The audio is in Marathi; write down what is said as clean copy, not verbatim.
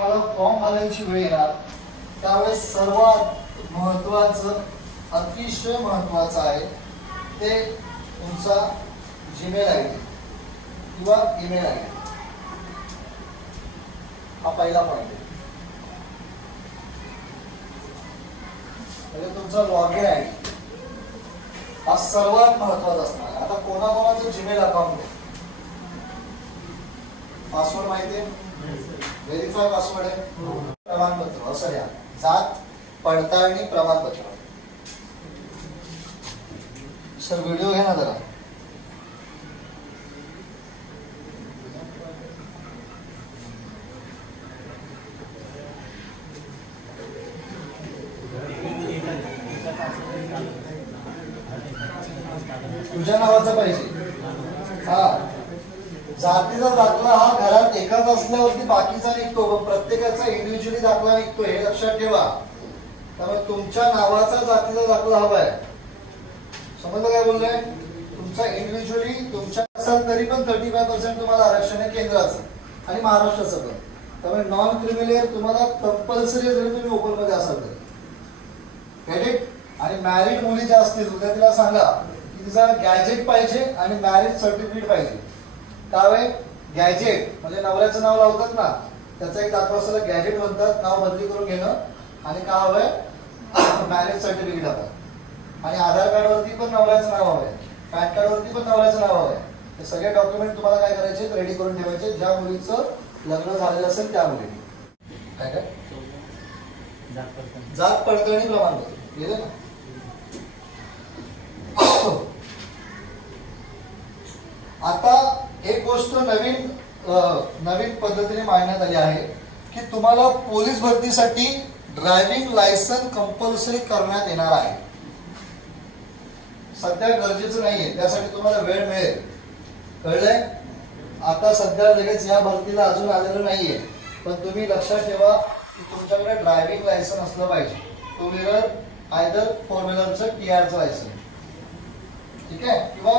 तुम्हाला फॉर्म भरायची वेळ येणार त्यावेळेस सर्वात महत्त्वाचं अतिशय महत्त्वाचं आहे ते तुमचा जीमेल आय डी किंवा ईमेल आय डी. हा पहिला पॉईंट आहे. म्हणजे तुमचा लॉगिन आय डी हा सर्वात महत्त्वाचा असणार. आता कोणाकोणाचं जीमेल अकाउंट आहे, पासवर्ड माहिती आहे, व्हेरीफाय पासवर्ड आहे, प्रमाणपत्र असं या जात पडताळणी प्रमाणपत्र. सर व्हिडिओ घ्या ना जरा. तुझ्या नावाचा पाहिजे. हा जातीचा दाखला हा घरात एकाच असल्यावरती बाकीचा निघतो, पण प्रत्येकाचा इंडिव्हिज्युअली दाखला निघतो हे लक्षात ठेवा. त्यामुळे तुमच्या नावाचा जातीचा दाखला हवाय. समजलं काय बोललोय? तुमचा इंडिव्हिज्युअली तुमच्या असाल तरी पण 35% तुम्हाला आरक्षण आहे केंद्राचं आणि महाराष्ट्राचं पण. त्यामुळे नॉन क्रिमिलियर तुम्हाला कंपल्सरी जरी तुम्ही ओपन मध्ये असाल तरी. क्रेडिट आणि मॅरिड मुली ज्या असतील उद्या तिला सांगा की तिचा गॅजेट पाहिजे आणि मॅरेज सर्टिफिकेट पाहिजे. काय गॅजेट म्हणजे नवऱ्याचं नाव लावतात ना त्याचा एक दाखला असला गॅजेट म्हणतात, नाव बदली करून घेणं. आणि काय हवंय मॅरेज सर्टिफिकेट हवं. आणि आधार कार्ड वरती पण नवऱ्याचं नाव हवंय, पॅन कार्ड वरती पण नवऱ्याचं नाव हवंय. हे सगळे डॉक्युमेंट तुम्हाला काय करायचे रेडी करून ठेवायचे ज्या मुलीचं लग्न झालेलं असेल त्या मुलीने. काय काय जात पडताळणी प्रमाणपत्र गेले ना. आता एक गोष्ट नवीन पद्धतीने मांडण्यात आली आहे की तुम्हाला पोलीस भरतीसाठी ड्रायव्हिंग लायसन्स कंपल्सरी करण्यात येणार आहे. सध्या गरजेचं नाहीये, त्यासाठी तुम्हाला वेळ मिळेल. कळलंय? आता सध्या लगेच या भरतीला अजून आलेलं नाहीये, पण तुम्ही लक्षात ठेवा की तुमच्याकडे ड्रायव्हिंग लायसन्स असलं पाहिजे. टू व्हीलर आयदर फोर व्हीलरचं TR चं लायसन्स, ठीक आहे, किंवा